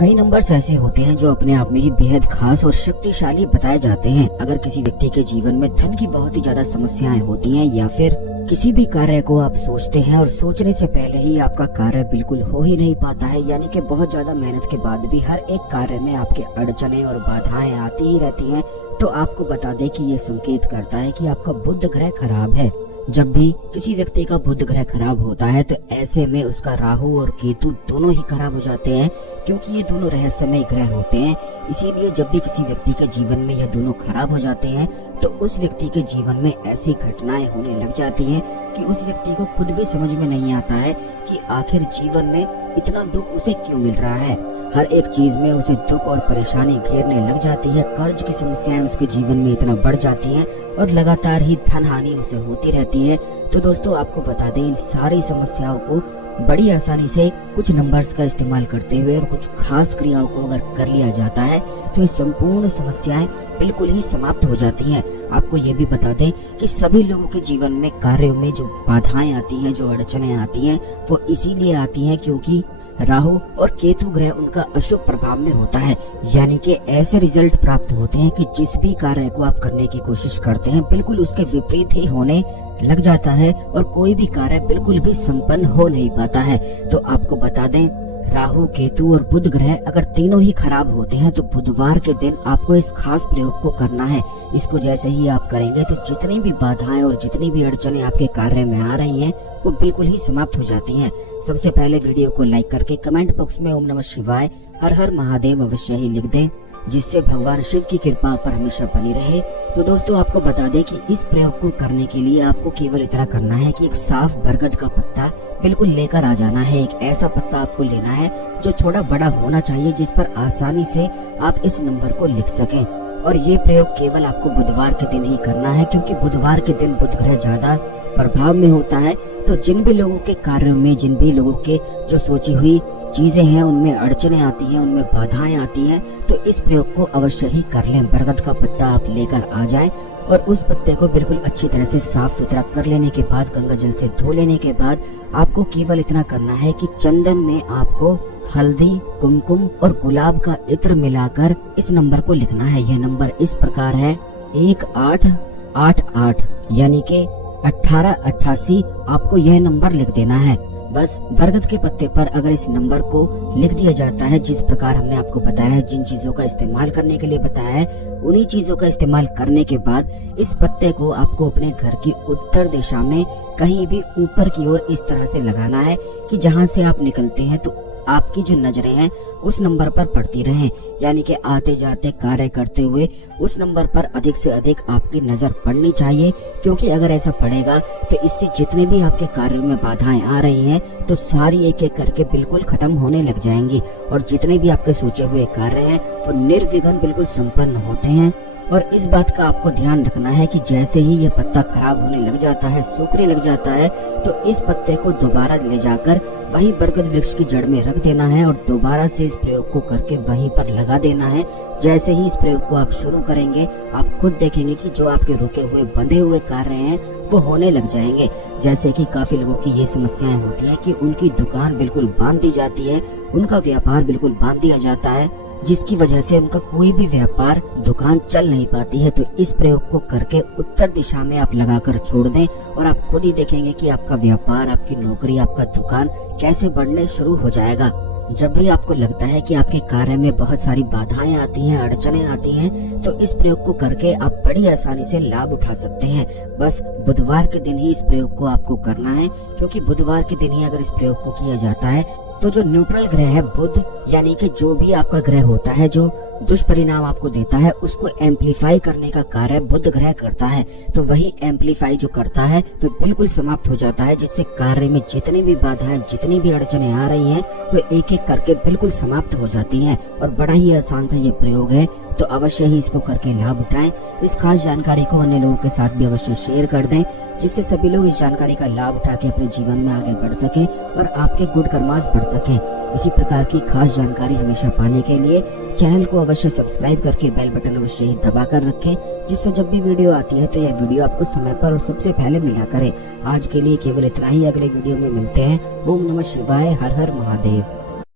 कई नंबर्स ऐसे होते हैं जो अपने आप में ही बेहद खास और शक्तिशाली बताए जाते हैं। अगर किसी व्यक्ति के जीवन में धन की बहुत ही ज्यादा समस्याएं होती हैं या फिर किसी भी कार्य को आप सोचते हैं और सोचने से पहले ही आपका कार्य बिल्कुल हो ही नहीं पाता है, यानी कि बहुत ज्यादा मेहनत के बाद भी हर एक कार्य में आपके अड़चने और बाधाएं आती ही रहती हैं, तो आपको बता दें कि ये संकेत करता है कि आपका बुध ग्रह खराब है। जब भी किसी व्यक्ति का बुध ग्रह खराब होता है तो ऐसे में उसका राहु और केतु दोनों ही खराब हो जाते हैं, क्योंकि ये दोनों रहस्यमय ग्रह होते हैं। इसीलिए जब भी किसी व्यक्ति के जीवन में यह दोनों खराब हो जाते हैं तो उस व्यक्ति के जीवन में ऐसी घटनाएं होने लग जाती हैं कि उस व्यक्ति को खुद भी समझ में नहीं आता है कि आखिर जीवन में इतना दुख उसे क्यों मिल रहा है। हर एक चीज में उसे दुख और परेशानी घेरने लग जाती है, कर्ज की समस्याएं उसके जीवन में इतना बढ़ जाती हैं और लगातार ही धन हानि उसे होती रहती है। तो दोस्तों, आपको बता दें, इन सारी समस्याओं को बड़ी आसानी से कुछ नंबर्स का इस्तेमाल करते हुए और कुछ खास क्रियाओं को अगर कर लिया जाता है तो ये संपूर्ण समस्याएं बिल्कुल ही समाप्त हो जाती हैं। आपको ये भी बता दें कि सभी लोगों के जीवन में कार्यों में जो बाधाएं आती हैं, जो अड़चने आती हैं, वो इसीलिए आती हैं क्योंकि राहु और केतु ग्रह उनका अशुभ प्रभाव में होता है। यानी कि ऐसे रिजल्ट प्राप्त होते हैं कि जिस भी कार्य को आप करने की कोशिश करते हैं बिल्कुल उसके विपरीत ही होने लग जाता है और कोई भी कार्य बिल्कुल भी संपन्न हो नहीं पाता है। तो आपको बता दें, राहु, केतु और बुध ग्रह अगर तीनों ही खराब होते हैं तो बुधवार के दिन आपको इस खास प्रयोग को करना है। इसको जैसे ही आप करेंगे तो जितनी भी बाधाएं और जितनी भी अड़चने आपके कार्य में आ रही हैं वो बिल्कुल ही समाप्त हो जाती हैं। सबसे पहले वीडियो को लाइक करके कमेंट बॉक्स में ओम नमः शिवाय, हर हर महादेव अवश्य ही लिख दें, जिससे भगवान शिव की कृपा पर हमेशा बनी रहे। तो दोस्तों, आपको बता दें कि इस प्रयोग को करने के लिए आपको केवल इतना करना है कि एक साफ बरगद का पत्ता बिल्कुल लेकर आ जाना है। एक ऐसा पत्ता आपको लेना है जो थोड़ा बड़ा होना चाहिए, जिस पर आसानी से आप इस नंबर को लिख सकें। और ये प्रयोग केवल आपको बुधवार के दिन ही करना है, क्योंकि बुधवार के दिन बुध ग्रह ज्यादा प्रभाव में होता है। तो जिन भी लोगों के कार्यों में, जिन भी लोगों के जो सोची हुई चीजें हैं उनमें अड़चने आती हैं, उनमें बाधाएं आती हैं, तो इस प्रयोग को अवश्य ही कर लें। बरगद का पत्ता आप लेकर आ जाएं और उस पत्ते को बिल्कुल अच्छी तरह से साफ सुथरा कर लेने के बाद, गंगा जल से धो लेने के बाद आपको केवल इतना करना है कि चंदन में आपको हल्दी, कुमकुम और गुलाब का इत्र मिलाकर इस नंबर को लिखना है। यह नंबर इस प्रकार है 1888, यानी कि 1888। आपको यह नंबर लिख देना है। बस बरगद के पत्ते पर अगर इस नंबर को लिख दिया जाता है, जिस प्रकार हमने आपको बताया है, जिन चीजों का इस्तेमाल करने के लिए बताया है, उन्हीं चीजों का इस्तेमाल करने के बाद इस पत्ते को आपको अपने घर की उत्तर दिशा में कहीं भी ऊपर की ओर इस तरह से लगाना है कि जहां से आप निकलते हैं तो आपकी जो नजरें हैं उस नंबर पर पड़ती रहें। यानी कि आते जाते कार्य करते हुए उस नंबर पर अधिक से अधिक आपकी नजर पड़नी चाहिए, क्योंकि अगर ऐसा पड़ेगा तो इससे जितने भी आपके कार्यों में बाधाएं आ रही हैं तो सारी एक एक करके बिल्कुल खत्म होने लग जाएंगी और जितने भी आपके सोचे हुए कार्य हैं वो निर्विघ्न बिल्कुल संपन्न होते हैं। और इस बात का आपको ध्यान रखना है कि जैसे ही यह पत्ता खराब होने लग जाता है, सूखने लग जाता है, तो इस पत्ते को दोबारा ले जाकर वहीं बरगद वृक्ष की जड़ में रख देना है और दोबारा से इस प्रयोग को करके वहीं पर लगा देना है। जैसे ही इस प्रयोग को आप शुरू करेंगे आप खुद देखेंगे कि जो आपके रुके हुए, बंधे हुए कार्य हैं वो होने लग जाएंगे। जैसे कि काफी लोगों की ये समस्याएं होती है कि उनकी दुकान बिल्कुल बांध दी जाती है, उनका व्यापार बिल्कुल बांध दिया जाता है, जिसकी वजह से उनका कोई भी व्यापार, दुकान चल नहीं पाती है। तो इस प्रयोग को करके उत्तर दिशा में आप लगाकर छोड़ दें और आप खुद ही देखेंगे कि आपका व्यापार, आपकी नौकरी, आपका दुकान कैसे बढ़ने शुरू हो जाएगा। जब भी आपको लगता है कि आपके कार्य में बहुत सारी बाधाएं आती हैं, अड़चने आती हैं, तो इस प्रयोग को करके आप बड़ी आसानी से लाभ उठा सकते हैं। बस बुधवार के दिन ही इस प्रयोग को आपको करना है, क्योंकि बुधवार के दिन ही अगर इस प्रयोग को किया जाता है तो जो न्यूट्रल ग्रह है बुध, यानी कि जो भी आपका ग्रह होता है जो दुष्परिणाम आपको देता है उसको एम्पलीफाई करने का कार्य बुध ग्रह करता है। तो वही एम्पलीफाई जो करता है वो बिल्कुल समाप्त हो जाता है, जिससे कार्य में जितनी भी बाधाएं, जितनी भी अड़चने आ रही हैं वो एक एक करके बिल्कुल समाप्त हो जाती हैं। और बड़ा ही आसान सा ये प्रयोग है, तो अवश्य ही इसको करके लाभ उठाएं। इस खास जानकारी को अन्य लोगों के साथ भी अवश्य शेयर कर दें, जिससे सभी लोग इस जानकारी का लाभ उठा के अपने जीवन में आगे बढ़ सकें और आपके गुड कर्मास बढ़ सकें। इसी प्रकार की खास जानकारी हमेशा पाने के लिए चैनल को अवश्य सब्सक्राइब करके बेल बटन अवश्य ही दबा कर रखें, जिससे जब भी वीडियो आती है तो यह वीडियो आपको समय पर और सबसे पहले मिला करे। आज के लिए केवल इतना ही, अगले वीडियो में मिलते हैं। ओम नमः शिवाय, हर हर महादेव।